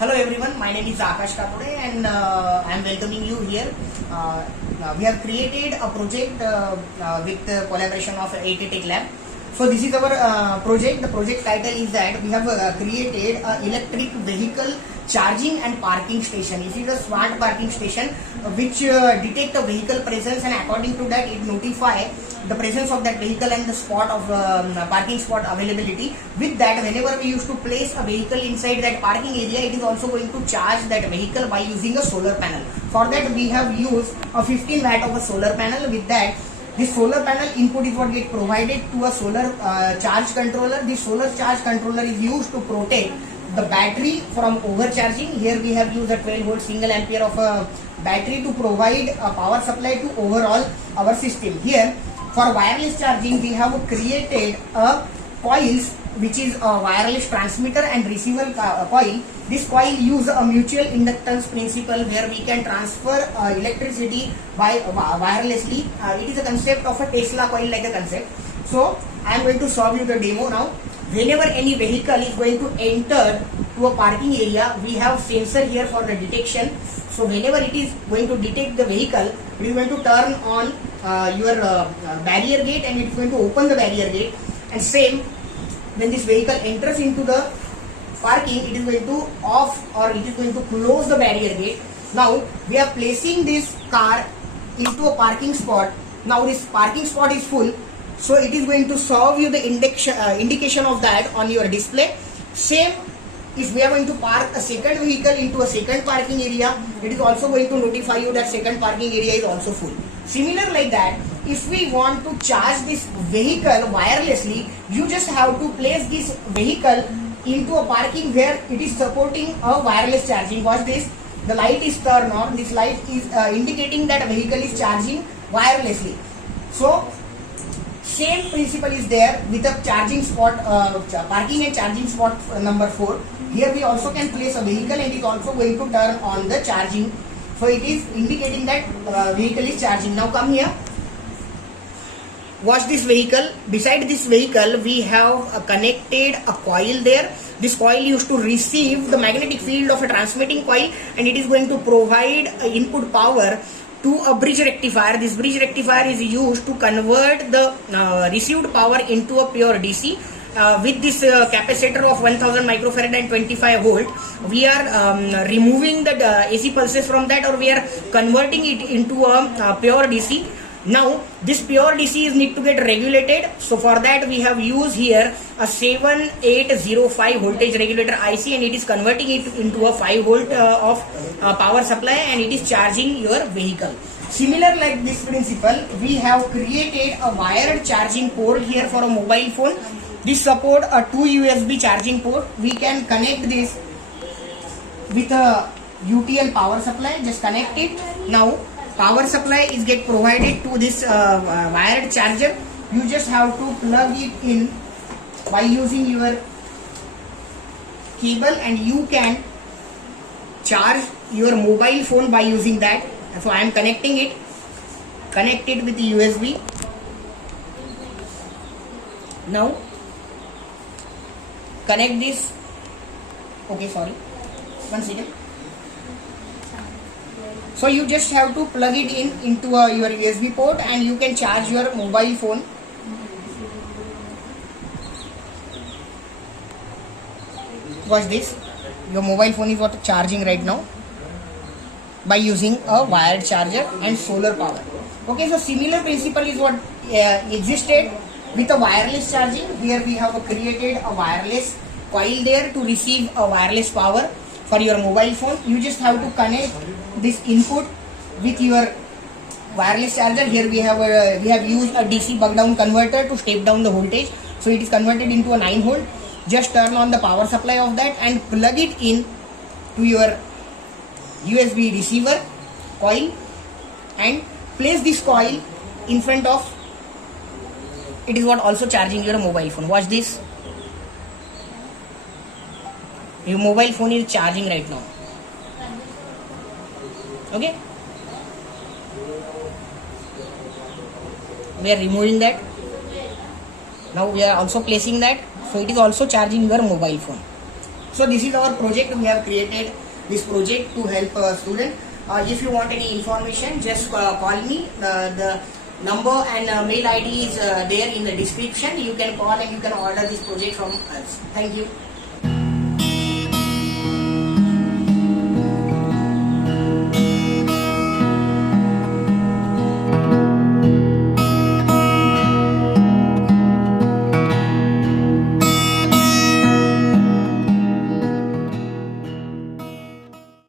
Hello everyone, my name is Akash Katode and I am welcoming you here. We have created a project with the collaboration of AT Tech Lab. So this is our project. The project title is that we have created an electric vehicle charging and parking station. This is a smart parking station which detect a vehicle presence, and according to that it notify the presence of that vehicle and the spot of parking spot availability. With that, whenever we used to place a vehicle inside that parking area, it is also going to charge that vehicle by using a solar panel. For that we have used a 15 watt of a solar panel. With that, this solar panel input is what get provided to a solar charge controller. This solar charge controller is used to protect the battery from overcharging. Here we have used a 12 volt single ampere of a battery to provide a power supply to overall our system. Here for wireless charging we have created a coils which is a wireless transmitter and receiver coil. This coil use a mutual inductance principle where we can transfer electricity by wirelessly. It is a concept of a Tesla coil like a concept. So I am going to show you the demo now. Whenever any vehicle is going to enter to a parking area, we have sensor here for the detection. So whenever it is going to detect the vehicle, it is going to turn on your barrier gate, and it is going to open the barrier gate. And same, when this vehicle enters into the parking, it is going to off or it is going to close the barrier gate. Now we are placing this car into a parking spot. Now this parking spot is full, so it is going to show you the indication of that on your display. Same, if we are going to park a second vehicle into a second parking area, it is also going to notify you that second parking area is also full. Similar like that, if we want to charge this vehicle wirelessly, you just have to place this vehicle into a parking where it is supporting a wireless charging. Watch this, the light is turned on. This light is indicating that a vehicle is charging wirelessly. So same principle is there with a charging spot, parking and charging spot number 4. Here we also can place a vehicle and it is also going to turn on the charging. So it is indicating that vehicle is charging. Now come here. Watch this vehicle. Beside this vehicle we have connected a coil there. This coil used to receive the magnetic field of a transmitting coil, and it is going to provide input power to a bridge rectifier. This bridge rectifier is used to convert the received power into a pure DC. With this capacitor of 1000 microfarad and 25 volt, we are removing the AC pulses from that, or we are converting it into a pure DC. Now this pure DC is need to get regulated. So for that we have used here a 7805 voltage regulator IC, and it is converting it into a 5 volt of power supply, and it is charging your vehicle. Similar like this principle, we have created a wired charging port here for a mobile phone. This support a 2 USB charging port. We can connect this with a UTL power supply. Just connect it. Now power supply is get provided to this wired charger. You just have to plug it in by using your cable, and you can charge your mobile phone by using that. So I am connecting it. Connect it with the USB. Now connect this. Okay, sorry, 1 second. So you just have to plug it in into your USB port, and you can charge your mobile phone. Watch this, your mobile phone is what charging right now by using a wired charger and solar power. Okay, so similar principle is what existed with a wireless charging. Here we have created a wireless coil there to receive a wireless power for your mobile phone. You just have to connect this input with your wireless charger. Here we have used a DC buck down converter to step down the voltage, so it is converted into a 9 volt. Just turn on the power supply of that and plug it in to your USB receiver coil, and place this coil in front of it is what also charging your mobile phone. Watch this, your mobile phone is charging right now. Okay, we are removing that. Now we are also placing that, so it is also charging your mobile phone. So this is our project. We have created this project to help student. If you want any information, just call me. The number and mail ID is there in the description. You can call and you can order this project from us. Thank you.